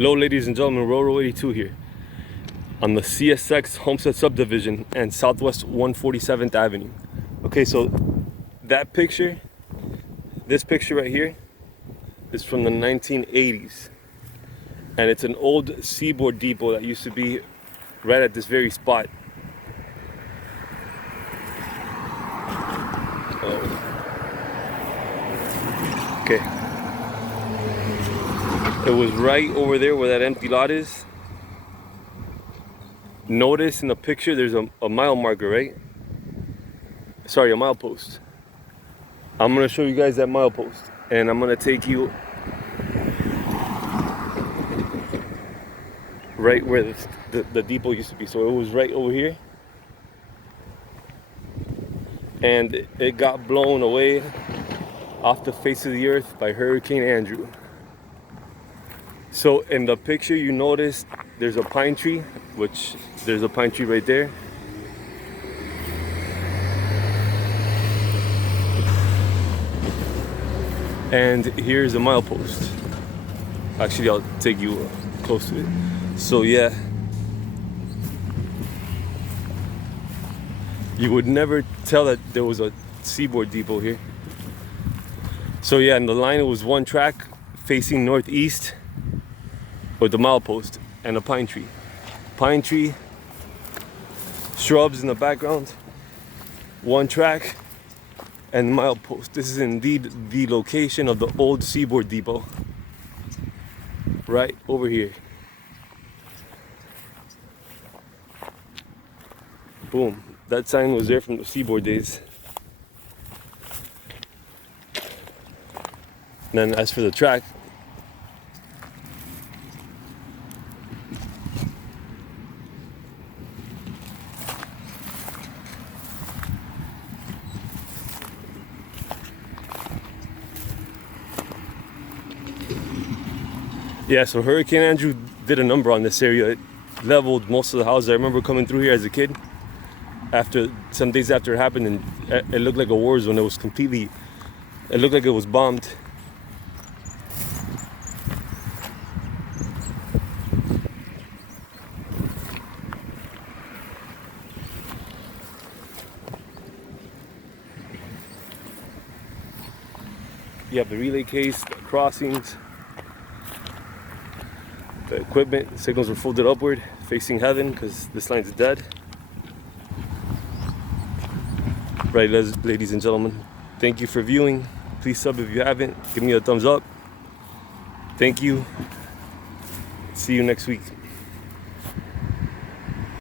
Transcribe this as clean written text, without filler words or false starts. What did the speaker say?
Hello ladies and gentlemen, Roro 82 here on the CSX Homestead Subdivision and Southwest 147th Avenue. Okay, so that picture, this picture right here, is from the 1980s. And it's an old Seaboard depot that used to be right at this very spot. Okay. It was right over there where that empty lot is. Notice in the picture there's a mile marker, right? Sorry, a mile post. I'm gonna show you guys that mile post, and I'm gonna take you right where the depot used to be. So it was right over here, and it got blown away off the face of the earth by Hurricane Andrew. So in the picture you notice there's a pine tree, which there's a pine tree right there. And here's a milepost. Actually, I'll take you close to it. So yeah, you would never tell that there was a Seaboard depot here. So yeah, in the line it was one track facing northeast with the milepost and a pine tree. Pine tree, shrubs in the background, one track, and milepost. This is indeed the location of the old Seaboard depot. Right over here. Boom. That sign was there from the Seaboard days. And then as for the track, yeah, so Hurricane Andrew did a number on this area. It leveled most of the houses. I remember coming through here as a kid after some days after it happened, and it looked like a war zone. It was completely, it looked like it was bombed. You have the relay case, the crossings, the equipment. The signals were folded upward, facing heaven, because this line's dead. Right, ladies and gentlemen, thank you for viewing. Please sub if you haven't. Give me a thumbs up. Thank you. See you next week.